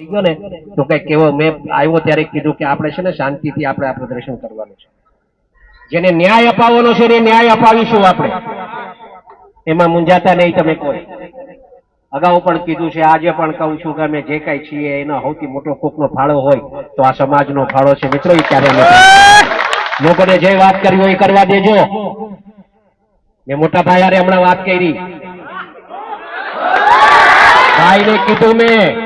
ને, તો કઈ કેવો મેં આવ્યો ત્યારે કીધું કે આપણે છે ને શાંતિથી આપણે આ પ્રદર્શન કરવાનું છે. જેને ન્યાય અપાવવાનો છે એને ન્યાય અપાવીશું આપણે. એમાં મુંજાતા નહીં તમે કોઈ. અગાઉ પણ કીધું છે, આજે પણ કહું છું કે અમે જે કાંઈ છીએ, એનો સૌથી મોટો કોકનો ફાળો હોય તો આ સમાજનો ફાળો છે. મિત્રો, એ ક્યારે લોકોને જે વાત કરવી હોય એ કરવા દેજો. મેં મોટા ભાઈ હમણાં વાત કરી. ભાઈને કીધું મેં.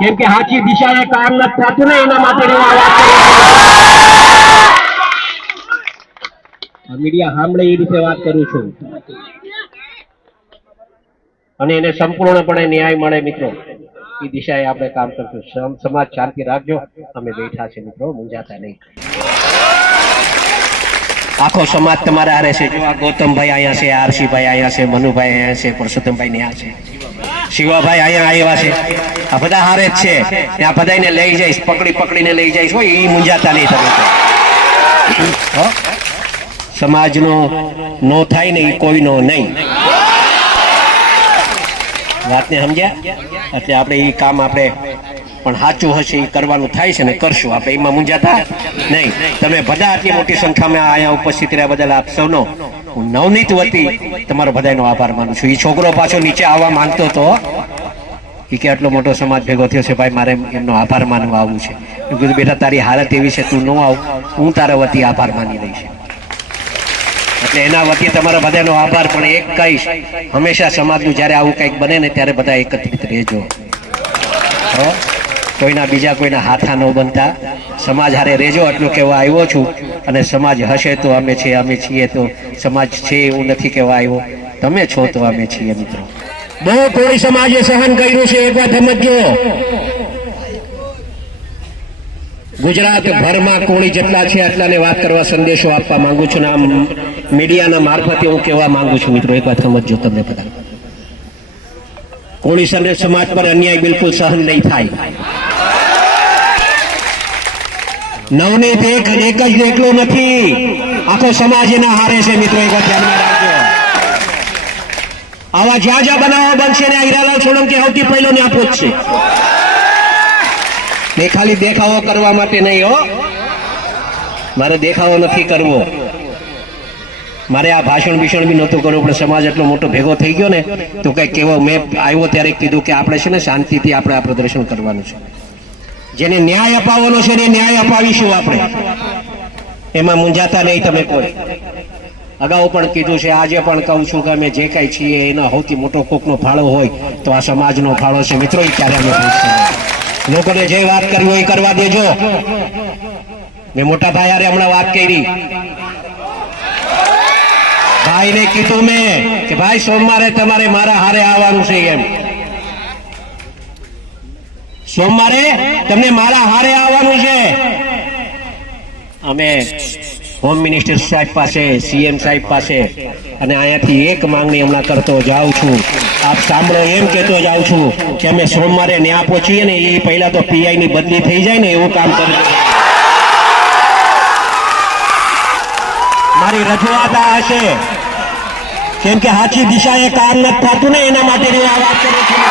કેમ કે સાચી દિશાએ કામ નથી થતું ને એના માટે આ. આ મીડિયા સાંભળે એ રીતે વાત કરું છું. અને એને સંપૂર્ણપણે ન્યાય મળે મિત્રો. એ દિશાએ આપણે કામ કરશું. સમાજ શાંતિ રાખજો. અમે બેઠા છે મિત્રો, મૂંઝાતા નહીં. આખો સમાજ તમારા હારે છે. જો આ ગૌતમભાઈ અહીંયા છે, આરસીભાઈ અહીંયા છે, મનુભાઈ અહીંયા છે, પરસોત્તમભાઈ ત્યાં છે. શિવાભાઈ અહીંયા આવ્યા છે. આ બધા હારે જ છે. ત્યાં બધાને લઈ જઈશ, પકડી પકડીને લઈ જઈશ. હોય એ મુંજાતા નહીં તમે. સમાજનો નો થાય ને એ કોઈનો નહીં. વાતને સમજ્યા? એટલે આપણે એ કામ આપણે પણ સાચું હશે એ કરવાનું થાય છે ને કરશું. આપણે એમાં મૂંઝાતા નહીં. તમે બધા આટલી મોટી સંખ્યામાં અહીંયા ઉપસ્થિત રહ્યા બદલ આપ સૌનો હું નવનીત વતી તમારો બધાનો આભાર માનું છું. એ છોકરો પાછો નીચે આવવા માંગતો હતો એ કે આટલો મોટો સમાજ ભેગો થયો છે, ભાઈ મારે એમનો આભાર માનવા આવવું છે. મેં કીધું, બેટા, તારી હાલત એવી છે, તું ન આવ. હું તારા વતી આભાર માની દઈશ એટલે એના વતી તમારા બધાનો આભાર, પણ એક કહીશ, હંમેશા સમાજનું જ્યારે આવું કંઈક બને ને ત્યારે બધા એકત્રિત રહેજો. હો? કોઈના બીજા કોઈના હાથા ન બનતા. સમાજ હારે રેજો એટલું કહેવા આવ્યો છું અને સમાજ હશે તો અમે છીએ અમે છીએ તો સમાજ છે એવું નથી કહેવા આવ્યો. તમે છો તો અમે છીએ મિત્રો. બહુ કોળી સમાજે સહન કર્યું છે, એક વાત સમજો ગુજરાત ભરમાં કોળી જેટલા છે એટલાને વાત કરવા સંદેશો આપવા માંગુ છું આમ મીડિયાના મારફતે હું કહેવા માંગુ છું મિત્રો, એક વાત સમજજો તમને બધા. કોળી સમાજ પર અન્યાય બિલકુલ સહન નહીં થાય. નવનીત એક એક જ એકલો નથી. આખો સમાજ એના હારે છે મિત્રો, એક ધ્યાનમાં રાખજો. આવા જ્યાં જ્યાં બનાવો બનશે ને હીરાલાલ સોલંકી સૌથી પહેલો ને આપો જ છે. મેં ખાલી દેખાવો કરવા માટે નહીં, હો. મારે દેખાવો નથી કરવો. મારે આ ભાષણ ભીષણ બી નહોતું કરવું, પણ સમાજ એટલો મોટો ભેગો થઈ ગયો ને, તો કંઈક કેવો મેં આવ્યો ત્યારે કીધું કે આપણે છે ને શાંતિથી આપણે આ પ્રદર્શન કરવાનું છે. જેને ન્યાય અપાવવાનો છે એને ન્યાય અપાવીશું આપણે. એમાં મૂંઝાતા નહીં તમે કોઈ. અગાઉ પણ કીધું છે, આજે પણ કહું છું કે અમે જે કાંઈ છીએ, એનો સૌથી મોટો કોકનો ફાળો હોય તો આ સમાજનો ફાળો છે. મિત્રો, એ ક્યારે લોકોને જે વાત કરવી હોય એ કરવા દેજો. મેં મોટા ભાઈ હારે હમણાં વાત કરી. ભાઈને કીધું મેં કે, ભાઈ, સોમવારે તમારે મારા હારે આવવાનું છે એમ. સોમવારે તમને મારા હારે આવવાનું છે. અમે હોમ મિનિસ્ટર સાહેબ પાસે સીએમ સાહેબ પાસે અને અહીંયાથી એક માંગણી હમણાં કરતો જાઉં છું. આપ સાંભળો એમ કહેતો જાઉં છું કે અમે સોમવારે ન્યા પહોંચીએ ને એ પહેલા તો પીઆઈ ની બદલી થઈ જાય ને એવું કામ કરે મારી રજૂઆત આ હશે. કેમ કે સાચી દિશાએ કામ નથી થતું ને એના માટે આ વાત કરું છું